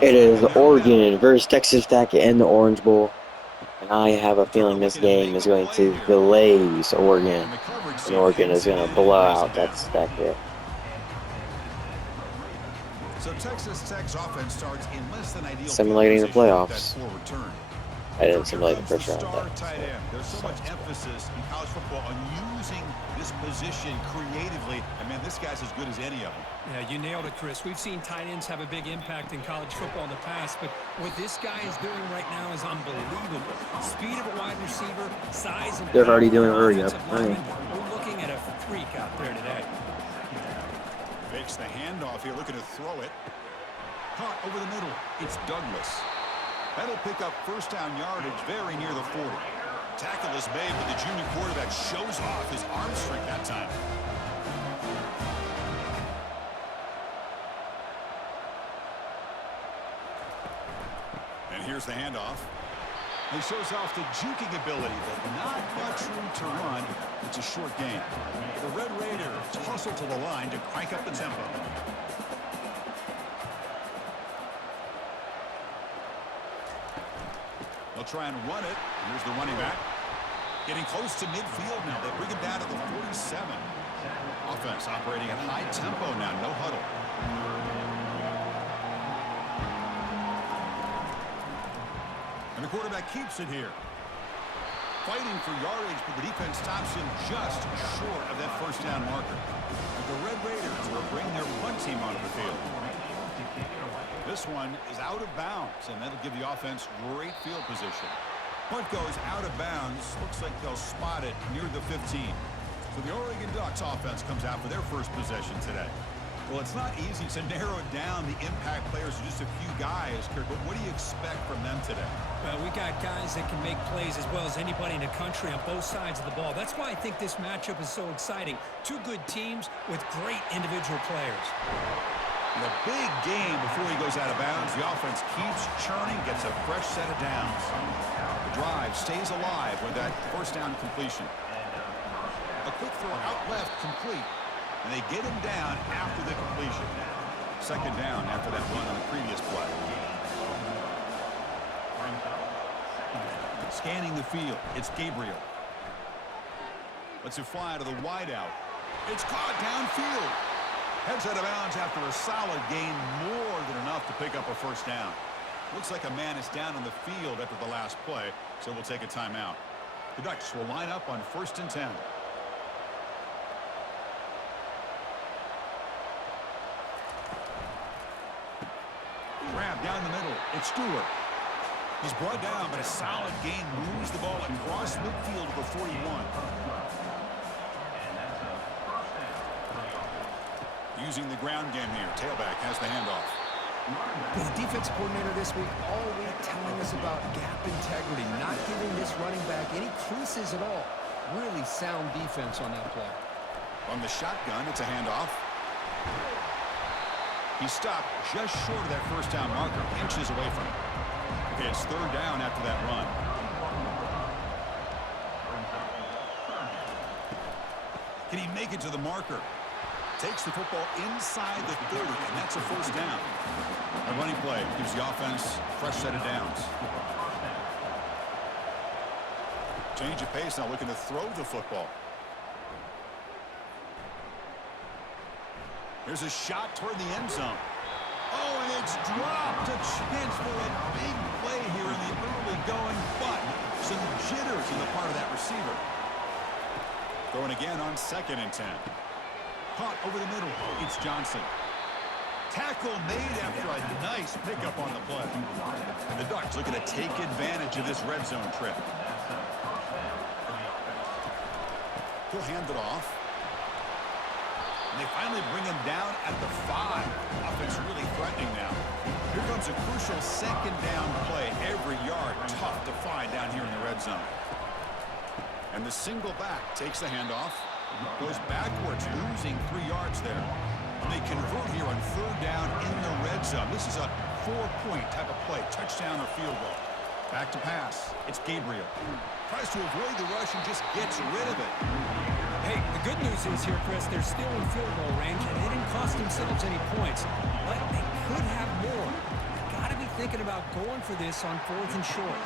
It is Oregon versus Texas Tech in the Orange Bowl. And I have a They're feeling this looking to game make is a going play to here. glaze And Oregon. the coverage And team Oregon is hits it going in to and blow brings out it down. Texas Tech here. So Texas Tech's offense starts in less than ideal Simulating the position with that playoffs. forward turn. I didn't Here simulate the comes the first round, star though. tight end. There's so much emphasis in college football on using this position creatively. And, man, this guy's as good as any of them. Yeah, you nailed it, Chris. We've seen tight ends have a big impact in college football in the past, but what this guy is doing right now is unbelievable. Speed of a wide receiver, size and They're power already doing of a hurry an up. offensive lineman. We're looking at a freak out there today. Fakes the handoff here, looking to throw it. Caught over the middle. It's Douglas. That'll pick up first down yardage very near the 40. Tackle is made, but the junior quarterback shows off his arm strength that time. And here's the handoff. He shows off the juking ability, but not much room to run. It's a short gain. The Red Raiders hustle to the line to crank up the tempo. They'll try and run it. Here's the running back. Getting close to midfield now. They bring it down to the 47. Offense operating at high tempo now. No huddle. And the quarterback keeps it here. Fighting for yardage, but the defense stops him just short of that first down marker. And the Red Raiders will bring their punt team onto the field. This one is out of bounds, and that'll give the offense great field position. Punt goes out of bounds. Looks like they'll spot it near the 15. So the Oregon Ducks offense comes out for their first possession today. Well, it's not easy to narrow down the impact players to just a few guys, Kirk, but what do you expect from them today? Well, we got guys that can make plays as well as anybody in the country on both sides of the ball. That's why I think this matchup is so exciting. Two good teams with great individual players. And a big game before he goes out of bounds. The offense keeps churning, gets a fresh set of downs. The drive stays alive with that first down completion. A quick throw out left, complete. And they get him down after the completion. Second down after that run on the previous play. Scanning the field, it's Gabriel. Lets it fly to the wideout. It's caught downfield. Heads out of bounds after a solid gain, more than enough to pick up a first down. Looks like a man is down on the field after the last play, so we'll take a timeout. The Ducks will line up on 1st and 10. Grab down the middle. It's Stewart. He's brought down, but a solid gain moves the ball across midfield to the 41. Using the ground game here. Tailback has the handoff. The defensive coordinator this week all week telling us about gap integrity, not giving this running back any creases at all. Really sound defense on that play. On the shotgun, it's a handoff. He stopped just short of that first down marker, inches away from it. Okay, it's third down after that run. Can he make it to the marker? Takes the football inside the 30, and that's a first down. A running play gives the offense a fresh set of downs. Change of pace now, looking to throw the football. There's a shot toward the end zone. Oh, and it's dropped. A chance for a big play here in the early going, but some jitters on the part of that receiver. Going again on 2nd and 10. Caught over the middle. It's Johnson. Tackle made after a nice pickup on the play. And the Ducks looking to take advantage of this red zone trip. He'll hand it off. And they finally bring him down at the 5. Offense really threatening now. Here comes a crucial second down play. Every yard tough to find down here in the red zone. And the single back takes the handoff. Goes backwards, losing 3 yards there. And they convert here on 3rd down in the red zone. This is a 4-point type of play. Touchdown or field goal. Back to pass. It's Gabriel. Tries to avoid the rush and just gets rid of it. Hey, the good news is here, Chris, they're still in field goal range, and they didn't cost themselves any points. But they could have more. thinking about going for this on 4th and short.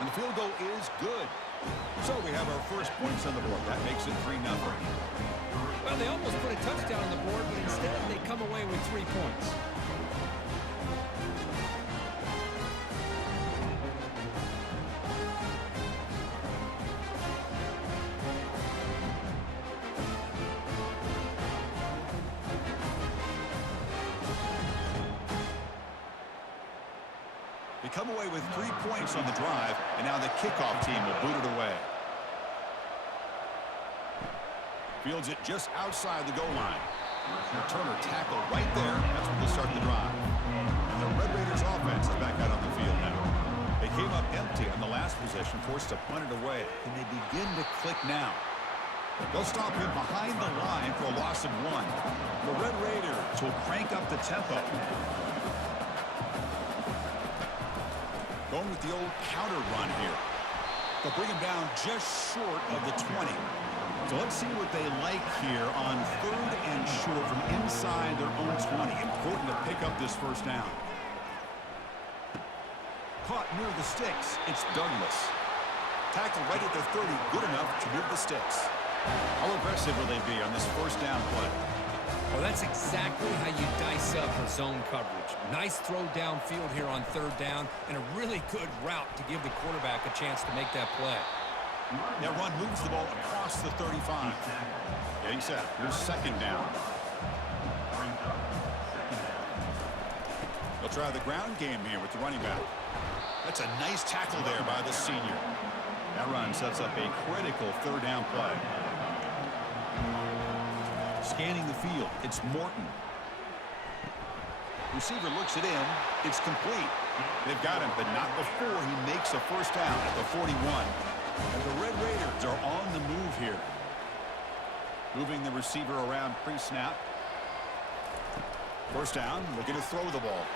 And the field goal is good. So we have our first points on the board. That makes it 3-0. Well, they almost put a touchdown on the board, but instead they come away with 3 points. They come away with 3 points on the drive, and now the kickoff team will boot it away. Fields it just outside the goal line. Returner tackle right there. That's when they start the drive. And the Red Raiders offense is back out on the field now. They came up empty on the last possession, forced to punt it away. Can they begin to click now? They'll stop him behind the line for a loss of 1. The Red Raiders will crank up the tempo. Going with the old counter run here. They'll bring him down just short of the 20. So let's see what they like here on 3rd and short from inside their own 20. Important to pick up this first down. Caught near the sticks. It's Douglas. Tackled right at the 30. Good enough to move the sticks. How aggressive will they be on this first down play? Well, that's exactly how you dice up a zone coverage. Nice throw downfield here on 3rd down, and a really good route to give the quarterback a chance to make that play. That run moves the ball across the 35. Getting set. Here's 2nd down. They'll try the ground game here with the running back. That's a nice tackle there by the senior. That run sets up a critical 3rd down play. Scanning the field, it's Morton. Receiver looks it in. It's complete. They've got him, but not before he makes a first down at the 41. And the Red Raiders are on the move here. Moving the receiver around pre-snap. First down, looking to throw the ball.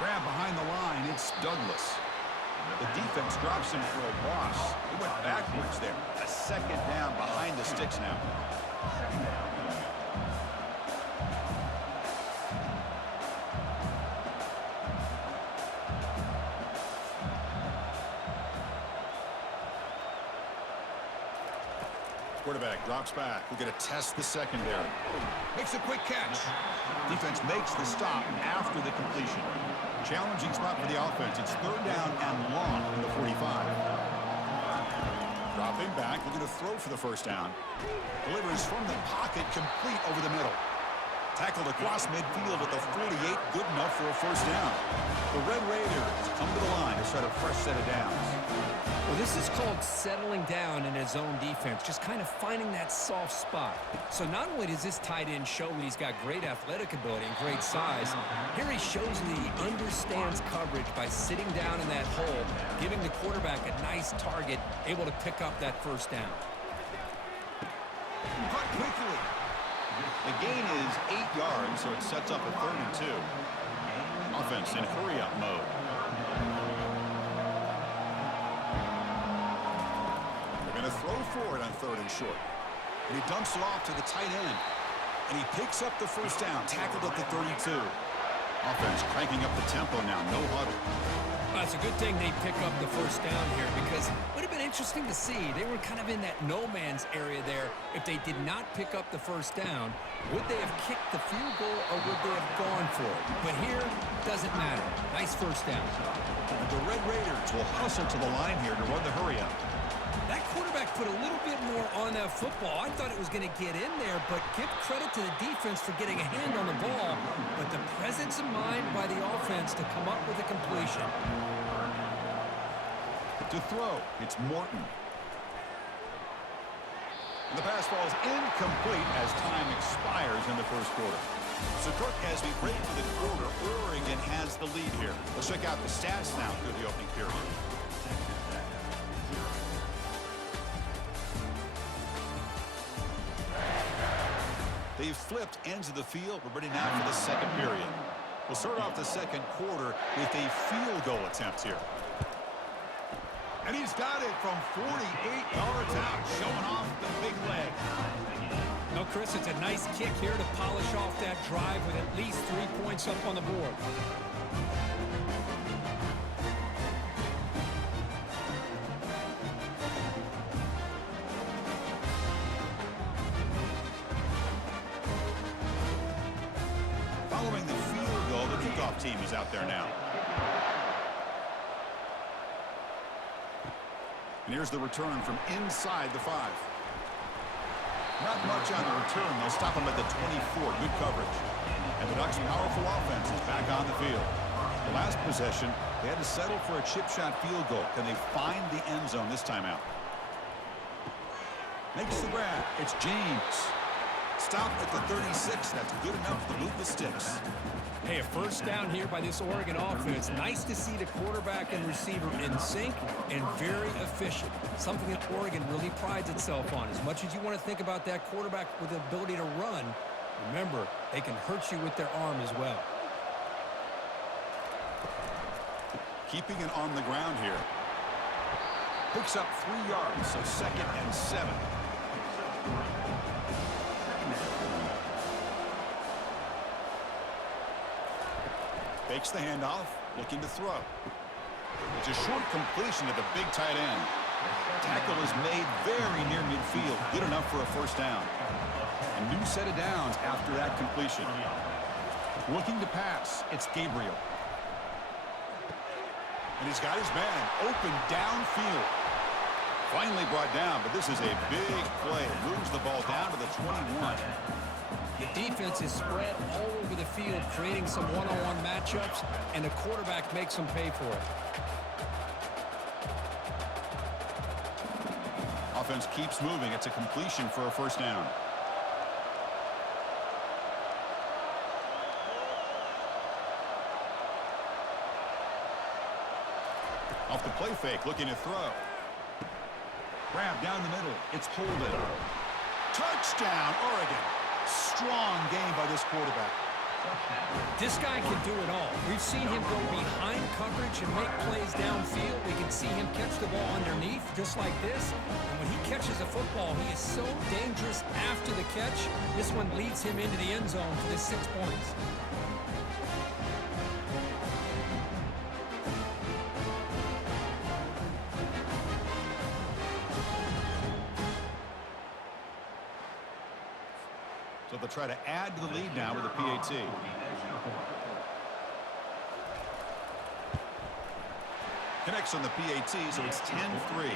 Grab behind the line, it's Douglas. The defense drops him for a loss. He went backwards there. A 2nd down behind the sticks now. Quarterback drops back. We're going to test the secondary. Makes a quick catch. Defense makes the stop after the completion. Challenging spot for the offense. It's 3rd down and long in the 45. Dropping back. We're going to throw for the first down. Delivers from the pocket, complete over the middle. Tackled across midfield at the 48. Good enough for a first down. The Red Raiders come to the line to start a fresh set of downs. Well, this is called settling down in his own defense, just kind of finding that soft spot. So not only does this tight end show that he's got great athletic ability and great size, here he shows that he understands coverage by sitting down in that hole, giving the quarterback a nice target, able to pick up that first down. Cut quickly. The gain is 8 yards, so it sets up a 3rd and 2. Offense in hurry-up mode. Going to throw for it on 3rd and short. And he dumps it off to the tight end. And he picks up the first down, tackled at the 32. Offense cranking up the tempo now, no huddle. Well, it's a good thing they pick up the first down here because it would have been interesting to see. They were kind of in that no man's area there. If they did not pick up the first down, would they have kicked the field goal or would they have gone for it? But here, doesn't matter. Nice first down. And the Red Raiders will hustle to the line here to run the hurry-up. That quarterback put a little bit more on that football. I thought it was going to get in there, but give credit to the defense for getting a hand on the ball. But the presence of mind by the offense to come up with a completion. To throw, it's Morton. And the pass falls incomplete as time expires in the first quarter. So, Kirk, as we break for the quarter, Oregon has the lead here. Let's check out the stats now through the opening period. They've flipped ends of the field. We're ready now for the second period. We'll start off the second quarter with a field goal attempt here. And he's got it from 48 yards out, showing off the big leg. No, Chris, it's a nice kick here to polish off that drive with at least 3 points up on the board. kickoff team is out there now. And here's the return from inside the 5. Not much on the return. They'll stop him at the 24. Good coverage. And the Ducks' powerful offense is back on the field. The last possession, they had to settle for a chip shot field goal. Can they find the end zone this time out? Makes the grab. It's James. Stop at the 36. That's good enough to move the sticks. Hey, a first down here by this Oregon offense. Nice to see the quarterback and receiver in sync and very efficient. Something that Oregon really prides itself on. As much as you want to think about that quarterback with the ability to run, remember, they can hurt you with their arm as well. Keeping it on the ground here. Picks up 3 yards, so 2nd and 7. Fakes the handoff, looking to throw. It's a short completion to the big tight end. Tackle is made very near midfield, good enough for a first down. A new set of downs after that completion. Looking to pass, it's Gabriel. And he's got his man open downfield. Finally brought down, but this is a big play. Moves the ball down to the 21. The defense is spread all over the field, creating some one-on-one matchups, and the quarterback makes them pay for it. Offense keeps moving. It's a completion for a first down. Off the play fake, looking to throw. Grab down the middle. It's Holden. Touchdown, Oregon. Strong game by this quarterback. This guy can do it all. We've seen him go behind coverage and make plays downfield. We can see him catch the ball underneath, just like this. And when he catches a football, he is so dangerous after the catch. This one leads him into the end zone for the 6 points. So they'll try to add to the lead now with a PAT. Connects on the PAT, so it's 10-3.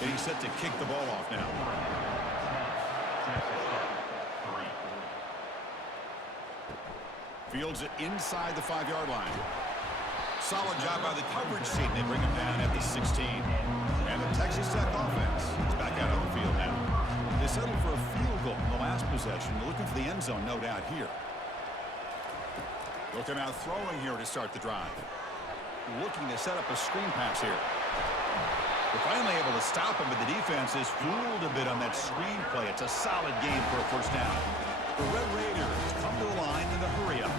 Getting set to kick the ball off now. Fields it inside the 5-yard line. Solid job by the coverage team. They bring him down at the 16. And the Texas Tech offense is back out on the field now. They settled for a field goal in the last possession. They're looking for the end zone, no doubt, here. Looking out throwing here to start the drive. Looking to set up a screen pass here. They're finally able to stop him, but the defense is fooled a bit on that screen play. It's a solid game for a first down. The Red Raiders come to the line in a hurry-up.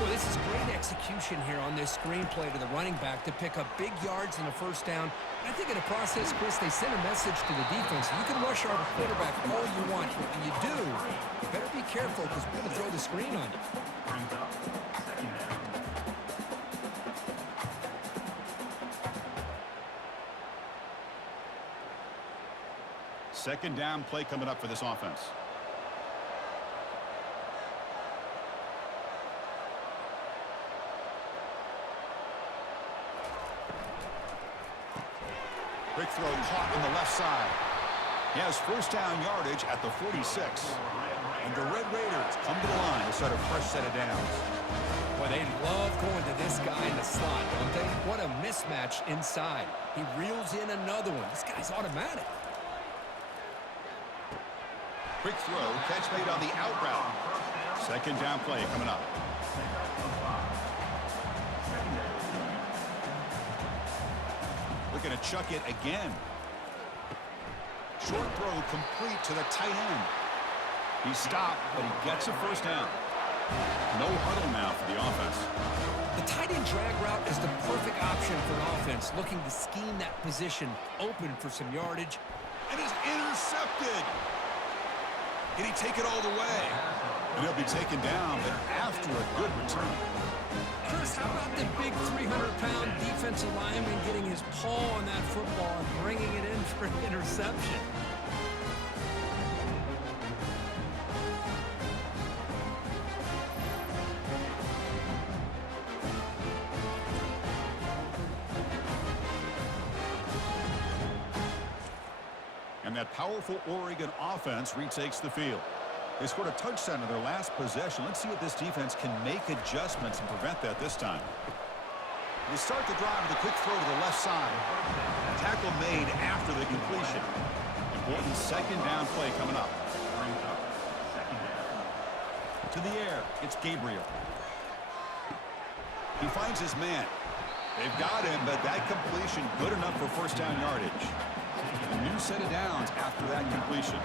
Well, this is great execution here on this screenplay to the running back to pick up big yards in the first down. I think in the process, Chris, they sent a message to the defense. You can rush our quarterback all you want, but when you do, you better be careful because we're going to throw the screen on you. Second down play coming up for this offense. Quick throw caught on the left side. He has first down yardage at the 46. And the Red Raiders come to the line to start a fresh set of downs. Boy, they love going to this guy in the slot, don't they? What a mismatch inside. He reels in another one. This guy's automatic. Quick throw, catch made on the out route. Second down play coming up. Looking to chuck it again. Short throw complete to the tight end. He stopped, but he gets a first down. No huddle now for the offense. The tight end drag route is the perfect option for an offense looking to scheme that position open for some yardage. And he's intercepted. Can he take it all the way? And he'll be taken down, but after a good return. Chris, how about the big 300-pound defensive lineman getting his paw on that football and bringing it in for an interception? And that powerful Oregon offense retakes the field. They scored a touchdown in their last possession. Let's see if this defense can make adjustments and prevent that this time. They start the drive with a quick throw to the left side. Tackle made after the completion. Important second down play coming up. To the air, it's Gabriel. He finds his man. They've got him, but that completion good enough for first down yardage. A new set of downs after that completion.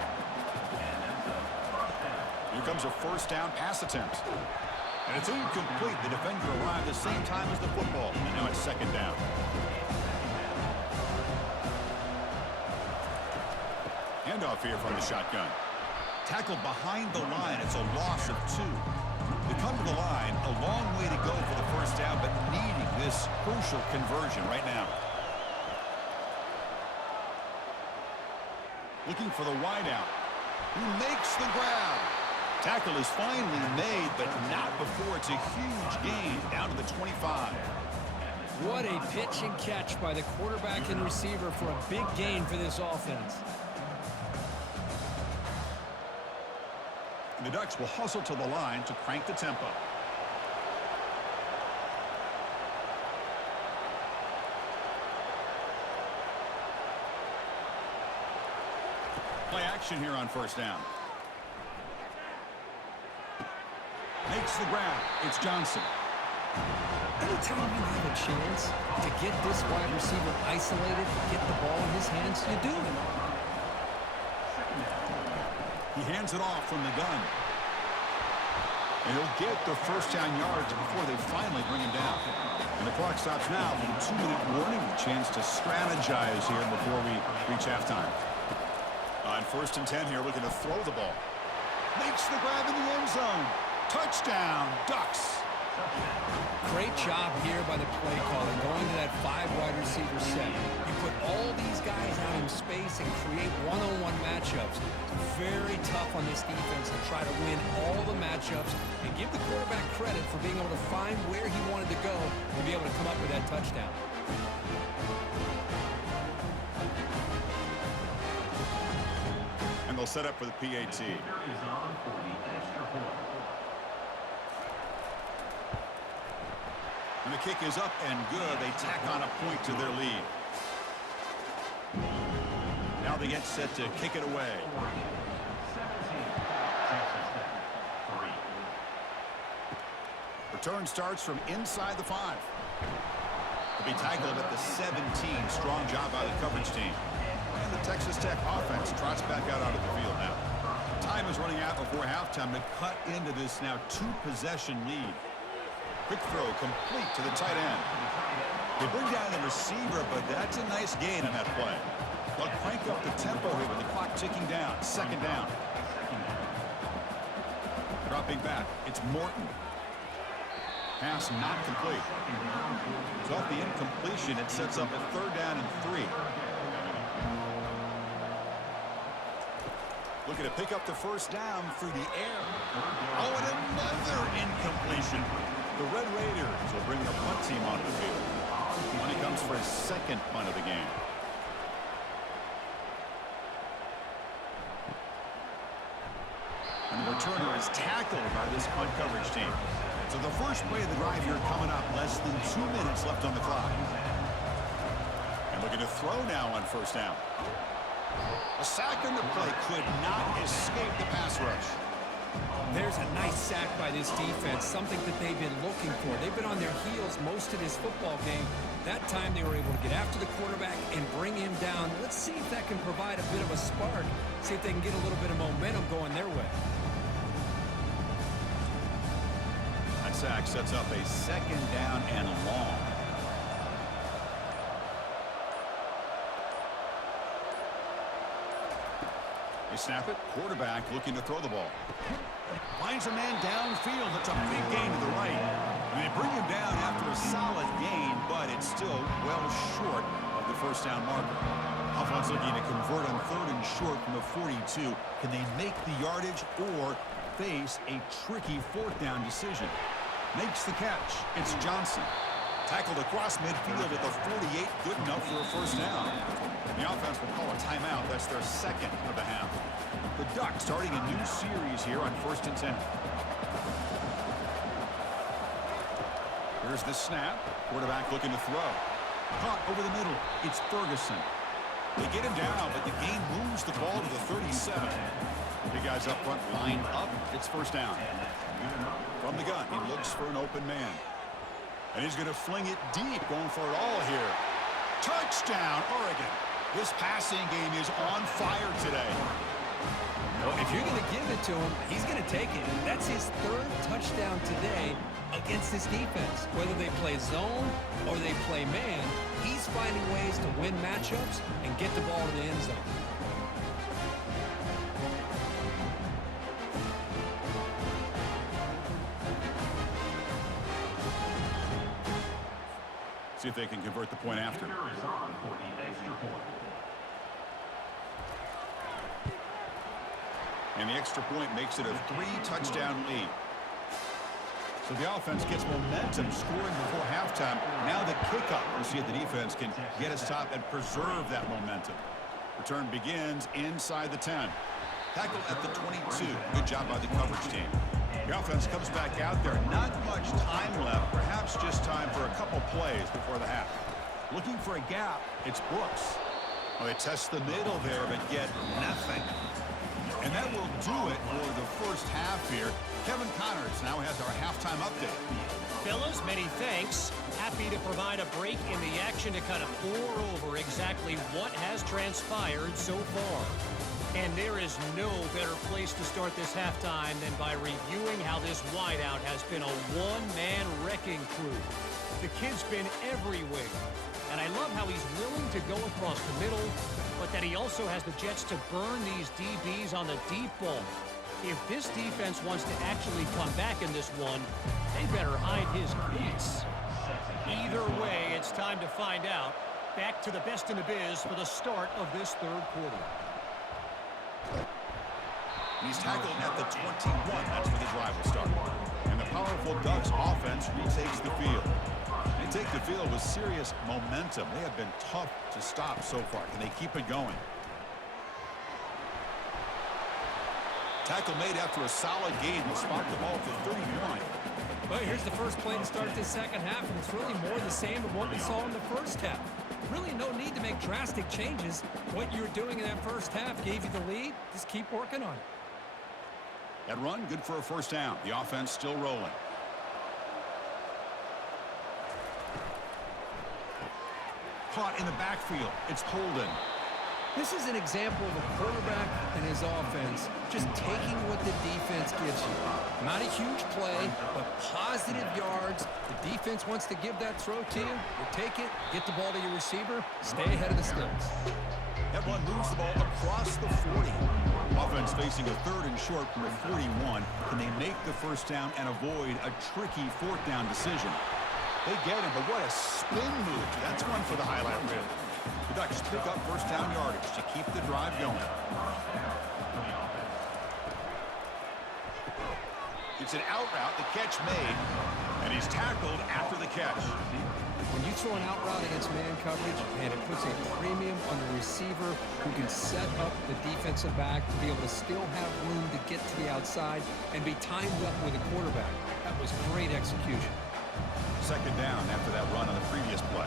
Here comes a first down pass attempt. And it's incomplete. The defender arrived at the same time as the football. And now it's second down. Handoff here from the shotgun. Tackled behind the line. It's a loss of 2. They come to the line. A long way to go for the first down, but needing this crucial conversion right now. Looking for the wideout. He makes the grab. Tackle is finally made, but not before it's a huge gain down to the 25. What a pitch and catch by the quarterback and receiver for a big gain for this offense. And the Ducks will hustle to the line to crank the tempo. Play action here on first down. Makes the grab. It's Johnson. Anytime you have a chance to get this wide receiver isolated, get the ball in his hands, you do it. He hands it off from the gun. And he'll get the first down yards before they finally bring him down. And the clock stops now for the 2-minute warning. A chance to strategize here before we reach halftime. On first and 10 here, looking to throw the ball. Makes the grab in the end zone. Touchdown, Ducks. Great job here by the play caller, going to that 5 wide receiver set. You put all these guys out in space and create one-on-one matchups. Very tough on this defense to try to win all the matchups and give the quarterback credit for being able to find where he wanted to go and be able to come up with that touchdown. And they'll set up for the PAT. And the kick is up and good. They tack on a point to their lead. Now they get set to kick it away. Return starts from inside the 5. They'll be tackled at the 17. Strong job by the coverage team. And the Texas Tech offense trots back out onto the field now. Time is running out before halftime to cut into this now 2-possession lead. Quick throw complete to the tight end. They bring down the receiver, but that's a nice gain on that play. They'll crank up the tempo here with the clock ticking down. Second down. Dropping back, it's Morton. Pass not complete. So off the incompletion, it sets up a 3rd down and 3. Looking to pick up the first down through the air. Oh, and another incompletion. The Red Raiders will bring their punt team onto the field. When he comes for his 2nd punt of the game. And the returner is tackled by this punt coverage team. So the first play of the drive here coming up, less than 2 minutes left on the clock. And looking to throw now on first down. A sack on the play could not escape the pass rush. There's a nice sack by this defense, something that they've been looking for. They've been on their heels most of this football game. That time they were able to get after the quarterback and bring him down. Let's see if that can provide a bit of a spark, see if they can get a little bit of momentum going their way. That sack sets up a 2nd down and long. They snap it. Quarterback looking to throw the ball. Finds a man downfield. That's a big gain to the right. And they bring him down after a solid gain, but it's still well short of the first down marker. Offense looking to convert on 3rd and short from the 42. Can they make the yardage or face a tricky 4th down decision? Makes the catch. It's Johnson. Tackled across midfield at the 48, good enough for a first down. The offense will call a timeout. That's their second of the half. The Ducks starting a new series here on 1st and 10. Here's the snap. Quarterback looking to throw. Caught over the middle. It's Ferguson. They get him down, but the game moves the ball to the 37. Big guys up front line up. It's first down. From the gun, he looks for an open man. And he's going to fling it deep, going for it all here. Touchdown, Oregon. This passing game is on fire today. Well, if you're going to give it to him, he's going to take it. That's his 3rd touchdown today against this defense. Whether they play zone or they play man, he's finding ways to win matchups and get the ball in the end zone. See if they can convert the point after. And the extra point makes it a 3-touchdown lead. So the offense gets momentum scoring before halftime. Now the kickoff. We'll see if the defense can get a stop and preserve that momentum. Return begins inside the 10. Tackle at the 22. Good job by the coverage team. The offense comes back out there. Not much time left. Perhaps just time for a couple plays before the half. Looking for a gap. It's Brooks. Well, they test the middle there, but get nothing. And that will do it for the first half here. Kevin Connors now has our halftime update. Fellas, many thanks. Happy to provide a break in the action to kind of pour over exactly what has transpired so far. And there is no better place to start this halftime than by reviewing how this wideout has been a one-man wrecking crew. The kid's been everywhere. And I love how he's willing to go across the middle, but that he also has the jets to burn these DBs on the deep ball. If this defense wants to actually come back in this one, they better hide his cleats. Either way, it's time to find out. Back to the best in the biz for the start of this 3rd quarter. He's tackled at the 21. That's where the drive will start. And the powerful Ducks offense retakes the field. They take the field with serious momentum. They have been tough to stop so far. Can they keep it going? Tackle made after a solid gain. Will spot the ball for 31. Well, here's the first play to start this second half, and it's really more the same of what we saw in the first half. Really no need to make drastic changes. What you were doing in that first half gave you the lead. Just keep working on it. That run, good for a first down. The offense still rolling. Caught in the backfield. It's Holden. This is an example of a quarterback and his offense just taking what the defense gives you. Not a huge play, but positive yards. The defense wants to give that throw to you. You take it, get the ball to your receiver, stay ahead of the sticks. That one moves the ball across the 40. Offense facing a 3rd and short from the 41. Can they make the first down and avoid a tricky 4th down decision? They get it, but what a spin move. That's one for the highlight reel. The Ducks pick up first down yardage to keep the drive going. It's an out route, the catch made, and he's tackled after the catch. When you throw an out route against man coverage, man, it puts a premium on the receiver who can set up the defensive back to be able to still have room to get to the outside and be timed up with a quarterback. That was great execution. Second down after that run on the previous play.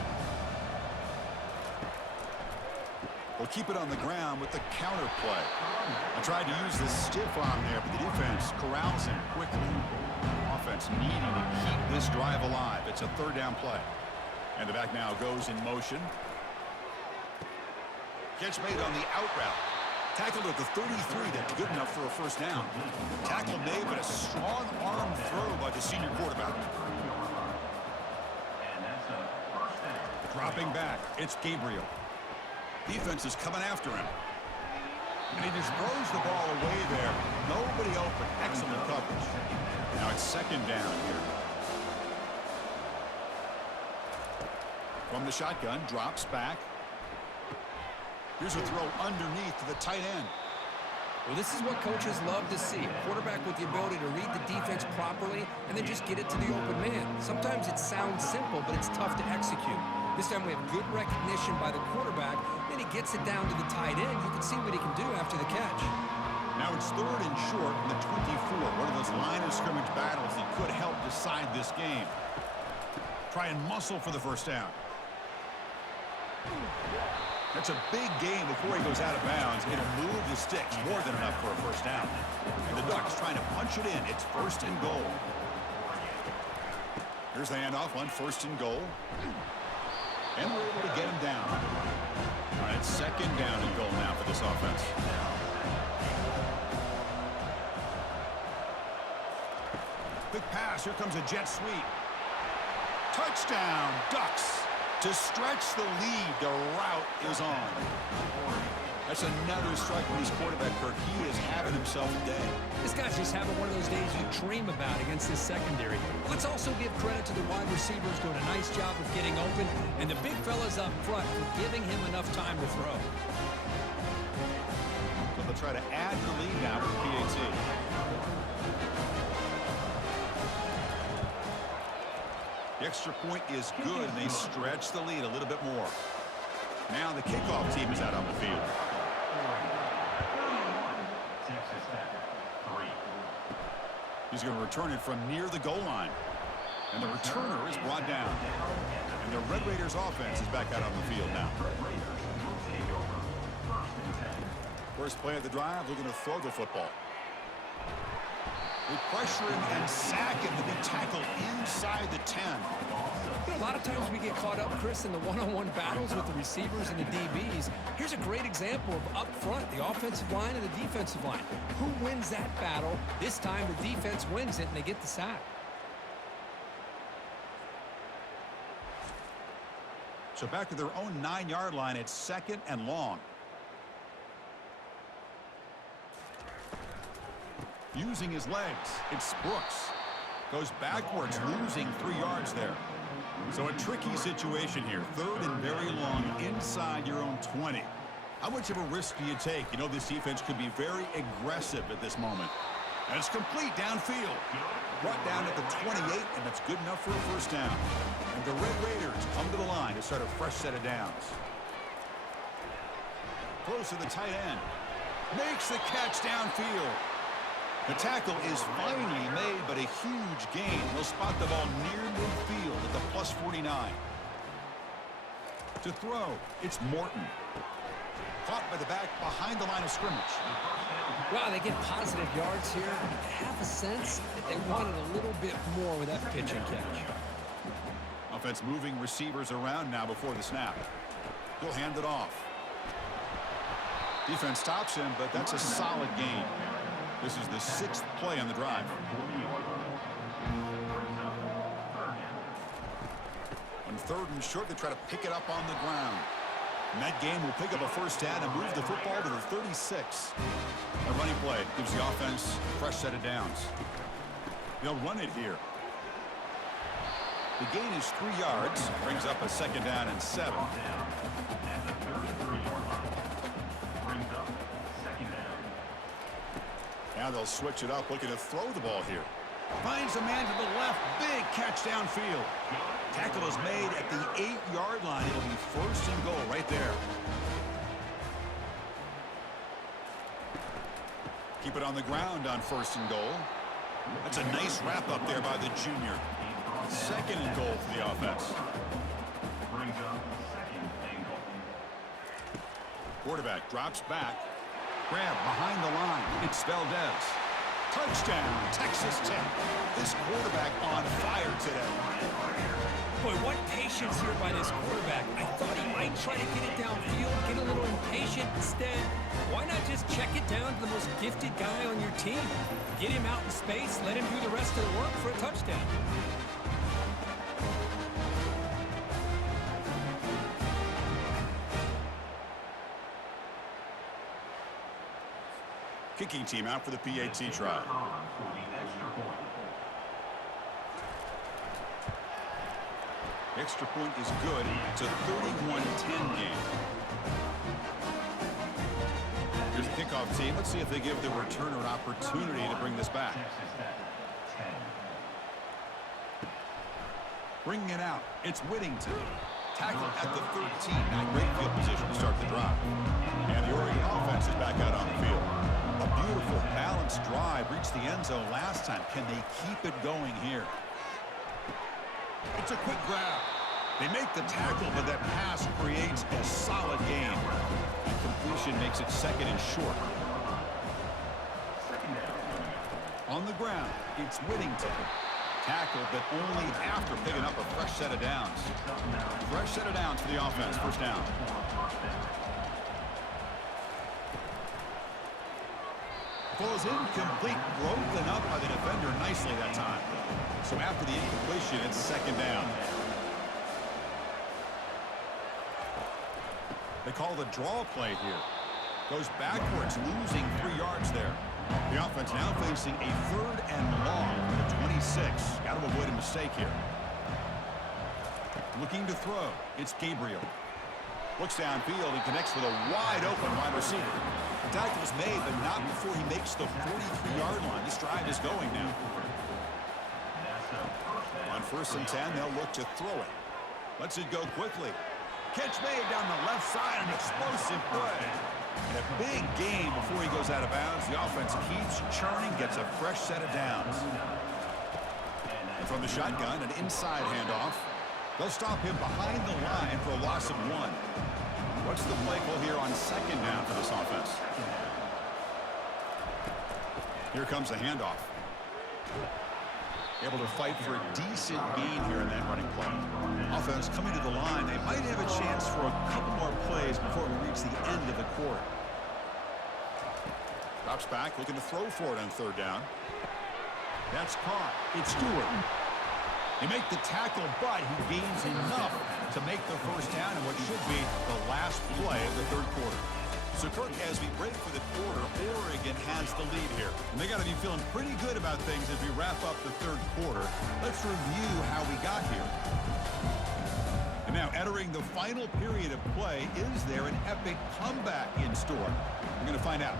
They'll keep it on the ground with the counter play. I tried to use the stiff arm there, but the defense corrals him quickly. Offense needing to keep this drive alive. It's a 3rd down play. And the back now goes in motion. Catch made on the out route. Tackled at the 33. That's good enough for a first down. Tackle made, but a strong arm throw by the senior quarterback. Dropping back, it's Gabriel. Defense is coming after him. And he just throws the ball away there. Nobody open. Excellent coverage. Now it's second down here. From the shotgun, drops back. Here's a throw underneath to the tight end. Well, this is what coaches love to see. A quarterback with the ability to read the defense properly and then just get it to the open man. Sometimes it sounds simple, but it's tough to execute. This time we have good recognition by the quarterback. Then he gets it down to the tight end. You can see what he can do after the catch. Now it's 3rd and short from the 24. One of those line of scrimmage battles that could help decide this game. Try and muscle for the first down. That's a big game before he goes out of bounds. It'll move the sticks more than enough for a first down. And the Ducks trying to punch it in. It's 1st and goal. Here's the handoff on 1st and goal. And we're able to get him down. All right, 2nd down and goal now for this offense. Quick pass. Here comes a jet sweep. Touchdown, Ducks. To stretch the lead, the route is on. That's another strike from his quarterback, Kirk. He is having himself a day. This guy's just having one of those days you dream about against this secondary. Let's also give credit to the wide receivers doing a nice job of getting open, and the big fellas up front for giving him enough time to throw. So they'll try to add the lead now with PAT. The extra point is good, and they stretch the lead a little bit more. Now the kickoff team is out on the field. He's going to return it from near the goal line. And the returner is brought down. And the Red Raiders offense is back out on the field now. First play of the drive, looking to throw the football. They pressure him and sack him to be tackled inside the 10. You know, a lot of times we get caught up, Chris, in the one-on-one battles with the receivers and the DBs. Here's a great example of up front, the offensive line and the defensive line. Who wins that battle? This time the defense wins it and they get the sack. So back to their own 9-yard line. It's 2nd and long. Using his legs, it's Brooks. Goes backwards, losing 3 yards there. So a tricky situation here. 3rd and very long inside your own 20. How much of a risk do you take? You know this defense could be very aggressive at this moment. And it's complete downfield. Brought down at the 28, and that's good enough for a first down. And the Red Raiders come to the line to start a fresh set of downs. Close to the tight end. Makes the catch downfield. The tackle is finally made, but a huge gain. They'll spot the ball near midfield at the +49. To throw, it's Morton. Caught by the back behind the line of scrimmage. Wow, they get positive yards here. I have a sense that they wanted a little bit more with that pitch and catch. Offense moving receivers around now before the snap. He'll hand it off. Defense stops him, but that's a solid gain. This is the 6th play on the drive. On 3rd and short, they try to pick it up on the ground. And that game will pick up a first down and move the football to the 36. A running play gives the offense a fresh set of downs. They'll run it here. The gain is 3 yards, brings up a 2nd down and 7. Now they'll switch it up, looking to throw the ball here. Finds a man to the left. Big catch downfield. Tackle is made at the 8-yard line. It'll be 1st and goal right there. Keep it on the ground on 1st and goal. That's a nice wrap up there by the junior. 2nd and goal for the offense. Quarterback drops back. Grab behind the line. It's Valdez. Touchdown, Texas Tech. This quarterback on fire today. Boy, what patience here by this quarterback. I thought he might try to get it downfield, get a little impatient. Instead, why not just check it down to the most gifted guy on your team? Get him out in space, let him do the rest of the work for a touchdown. Kicking team out for the PAT try. Extra point is good. It's a 31-10 game. Here's the kickoff kickoff team. Let's see if they give the returner an opportunity to bring this back. Bringing it out, it's Whittington. Tackled at the 13. Now great field position to start the drive. And the Oregon offense is back out on the field. A beautiful, balanced drive reached the end zone last time. Can they keep it going here? It's a quick grab. They make the tackle, but that pass creates a solid gain. Completion makes it second and short. On the ground, it's Whittington. Tackle, but only after picking up a fresh set of downs. Fresh set of downs for the offense. First down. Ball is incomplete, broken up by the defender nicely that time. So after the incompletion, it's second down. They call the draw play here. Goes backwards, losing 3 yards there. The offense now facing a 3rd and long from the 26. Got to avoid a mistake here. Looking to throw. It's Gabriel. Looks downfield and connects with a wide open wide receiver. The tackle is made, but not before he makes the 43-yard line. This drive is going now. On 1st and 10, they'll look to throw it. Lets it go quickly. Catch made down the left side, an explosive play. And a big gain before he goes out of bounds. The offense keeps churning, gets a fresh set of downs. And from the shotgun, an inside handoff. They'll stop him behind the line for a loss of 1. What's the play call here on 2nd down for this offense? Here comes the handoff. Able to fight for a decent gain here in that running play. Offense coming to the line. They might have a chance for a couple more plays before we reach the end of the quarter. Drops back, looking to throw for it on 3rd down. That's caught. It's Stewart. They make the tackle, but he gains enough to make the first down in what should be the last play of the 3rd quarter. So, Kirk, as we break for the quarter, Oregon has the lead here. And they got to be feeling pretty good about things as we wrap up the 3rd quarter. Let's review how we got here. And now, entering the final period of play, is there an epic comeback in store? We're going to find out.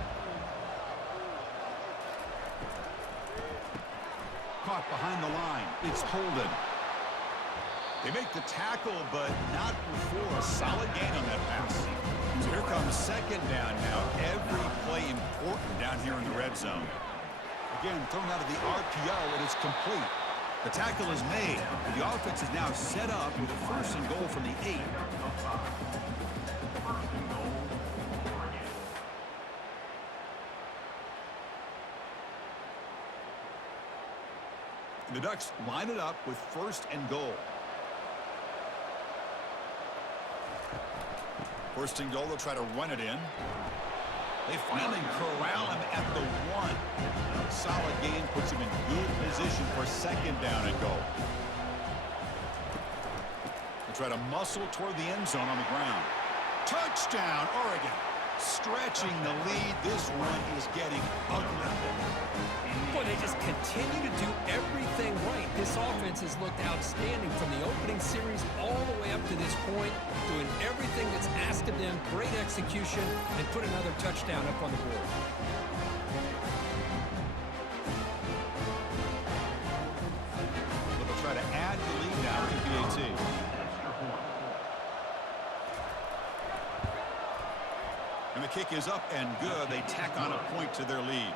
Caught behind the line. It's Holden. They make the tackle, but not before a solid gain on that pass. So here comes 2nd down now. Every play important down here in the red zone. Again, thrown out of the RPO, and it's complete. The tackle is made. The offense is now set up with a 1st and goal from the 8. The Ducks line it up with 1st and goal. 1st and goal, they'll try to run it in. They finally corral him at the 1. Solid gain puts him in good position for 2nd down and goal. They try to muscle toward the end zone on the ground. Touchdown, Oregon. Stretching the lead. This one is getting ugly. Boy, they just continue to do everything right. This offense has looked outstanding from the opening series all the way up to this point, doing everything that's asked of them, great execution, and put another touchdown up on the board. They'll try to add the lead now to PAT. And the kick is up and good. They tack on a point to their lead.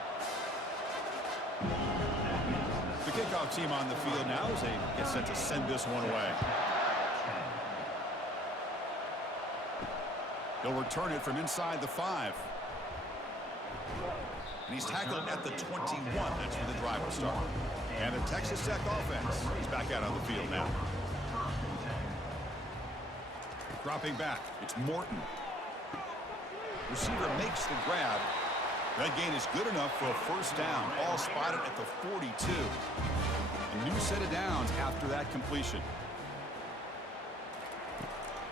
The kickoff team on the field now as they get set to send this one away. They'll return it from inside the 5. And he's tackled at the 21. That's where the drive will start. And the Texas Tech offense is back out on the field now. Dropping back, it's Morton. Receiver makes the grab. That gain is good enough for a 1st down, all spotted at the 42. A new set of downs after that completion.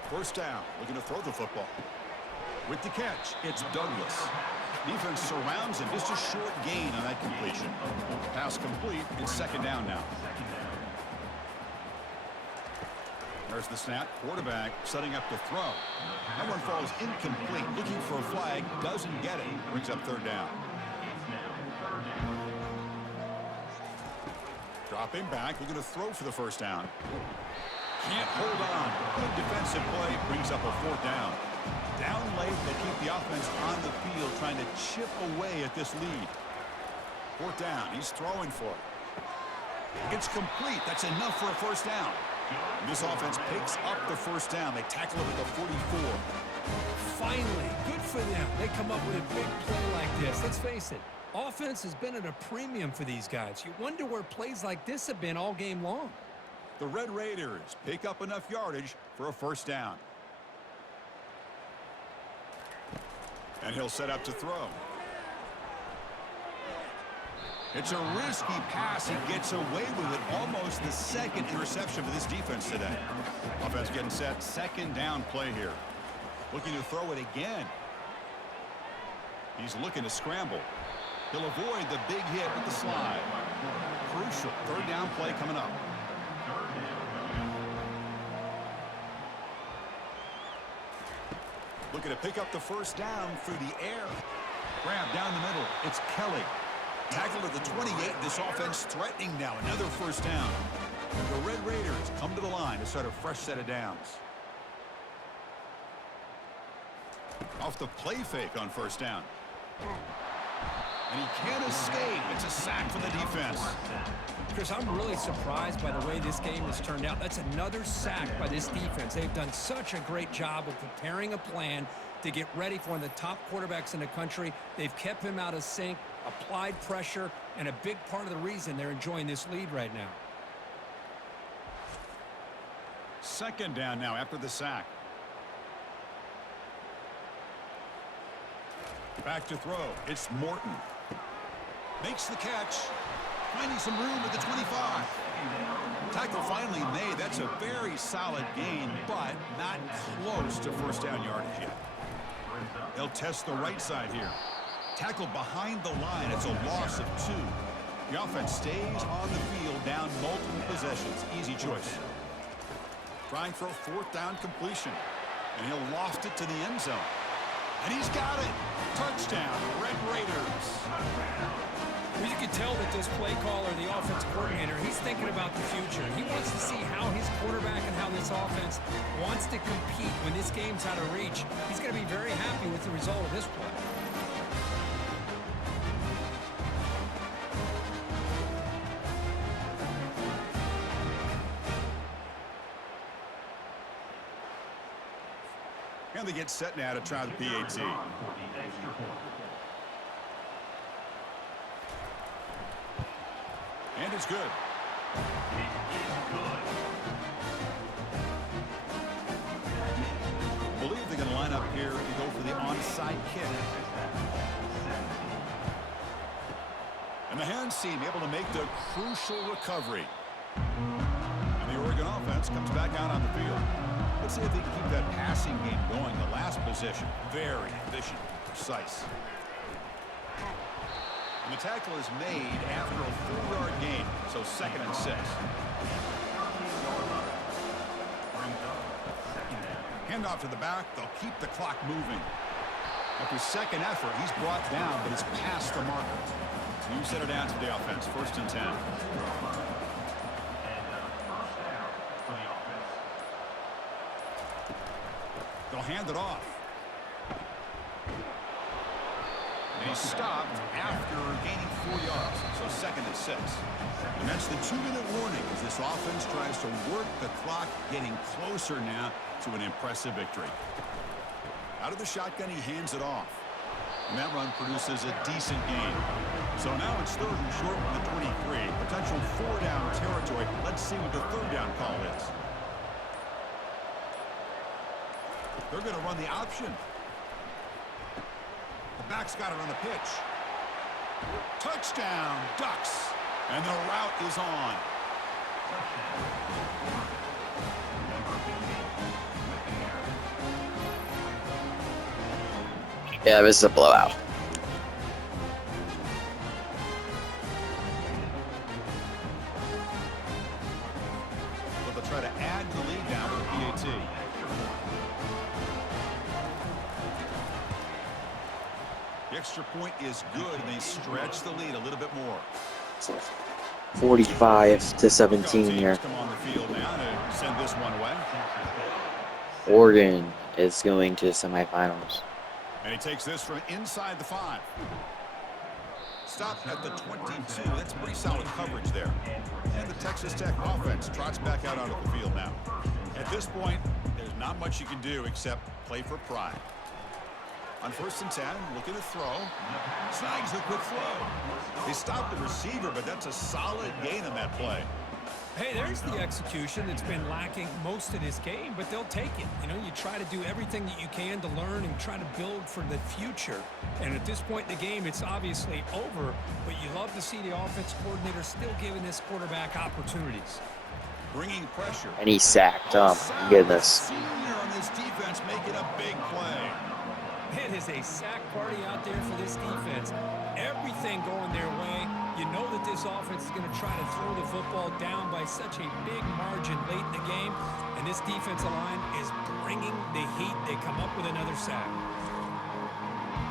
1st down, looking to throw the football. With the catch, it's Douglas. Defense surrounds him, just a short gain on that completion. Pass complete, it's 2nd down now. There's the snap. Quarterback setting up to throw. That one falls incomplete. Looking for a flag. Doesn't get it. Brings up third down. Dropping back. Looking to throw for the first down. Can't hold on. Good defensive play. Brings up a fourth down. Down late. They keep the offense on the field trying to chip away at this lead. Fourth down. He's throwing for it. It's complete. That's enough for a first down. And this offense picks up the first down. They tackle it at the 44. Finally, good for them. They come up with a big play like this. Let's face it, offense has been at a premium for these guys. You wonder where plays like this have been all game long. The Red Raiders pick up enough yardage for a first down. And he'll set up to throw. It's a risky pass. He gets away with it. Almost the second interception for this defense today. Offense getting set. Second down play here. Looking to throw it again. He's looking to scramble. He'll avoid the big hit with the slide. Crucial third down play coming up. Looking to pick up the first down through the air. Grab down the middle. It's Kelly. Tackled at the 28. This offense threatening now. Another first down. The Red Raiders come to the line to start a fresh set of downs. Off the play fake on first down. And he can't escape. It's a sack for the defense. Chris, I'm really surprised by the way this game has turned out. That's another sack by this defense. They've done such a great job of preparing a plan to get ready for one of the top quarterbacks in the country. They've kept him out of sync, applied pressure, and a big part of the reason they're enjoying this lead right now. Second down now after the sack. Back to throw. It's Morton. Makes the catch. Finding some room at the 25. Tackle finally made. That's a very solid gain, but not close to first down yardage yet. They'll test the right side here. Tackle behind the line. It's a loss of 2. The offense stays on the field down multiple possessions. Easy choice. Trying for a fourth down completion. And he'll loft it to the end zone. And he's got it. Touchdown, Red Raiders. Well, you can tell that this play caller, the offense coordinator, he's thinking about the future. He wants to see how his quarterback and how this offense wants to compete when this game's out of reach. He's going to be very happy with the result of this play. And they get set now to try the PAT. And it's good. I believe they're going to line up here and go for the onside kick. And the hands team able to make the crucial recovery. And the Oregon offense comes back out on the field. Let's see if they can keep that passing game going. The last possession, very efficient, precise. And the tackle is made after a 4-yard gain, so 2nd and 6. Handoff to the back. They'll keep the clock moving. After second effort, he's brought down, but it's past the marker. You set it down to the offense. 1st and 10. They'll hand it off. And he's stopped after gaining 4 yards. So 2nd and 6. And that's the 2-minute warning as this offense tries to work the clock, getting closer now to an impressive victory. Out of the shotgun, he hands it off. And that run produces a decent gain. So now it's 3rd and short from the 23. Potential 4-down territory. Let's see what the 3rd down call is. They're going to run the option. The back's got it on the pitch. Touchdown, Ducks. And the route is on. Yeah, this is a blowout. For the try to add to the lead now with the PAT. The extra point is good, and they stretch the lead a little bit more. 45 to 17 here. Come on the field now to send this one away. Oregon is going to the semifinals. And he takes this from inside the 5. Stop at the 22. That's pretty solid coverage there. And the Texas Tech offense trots back out onto the field now. At this point, there's not much you can do except play for pride. On 1st and 10, looking to throw. Snags the quick throw. They stopped the receiver, but that's a solid gain on that play. Hey, there's the execution that's been lacking most of this game, but they'll take it. You know, you try to do everything that you can to learn and try to build for the future. And at this point in the game, it's obviously over, but you love to see the offense coordinator still giving this quarterback opportunities. Bringing pressure. And he's sacked. Oh, my goodness. Senior on this defense making a big play. It is a sack party out there for this defense. Everything going their way. You know that this offense is going to try to throw the football down by such a big margin late in the game. And this defensive line is bringing the heat. They come up with another sack.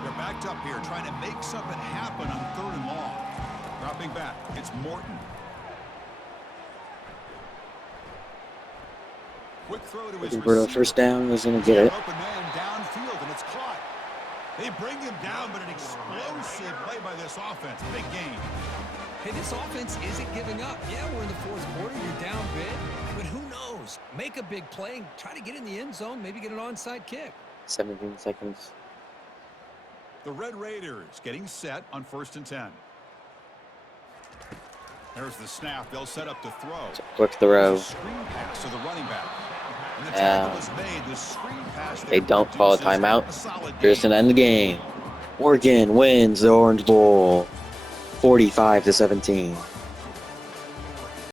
They're backed up here trying to make something happen on 3rd and long. Dropping back. It's Morton. Quick throw to his Looking for the receiver. first down. Was going to get it. Open man downfield, and it's caught. They bring him down, but an explosive play by this offense. Big game. Hey, this offense isn't giving up. Yeah, we're in the 4th quarter. You're down big. But who knows? Make a big play. Try to get in the end zone. Maybe get an onside kick. 17 seconds. The Red Raiders getting set on 1st and 10. There's the snap. They'll set up the throw. Quick throw. Screen pass to the running back. And the tackle is made. The screen pass They there don't call a produces timeout. a solid Here's gain. an end the game. Oregon wins the Orange Bowl 45 to 17.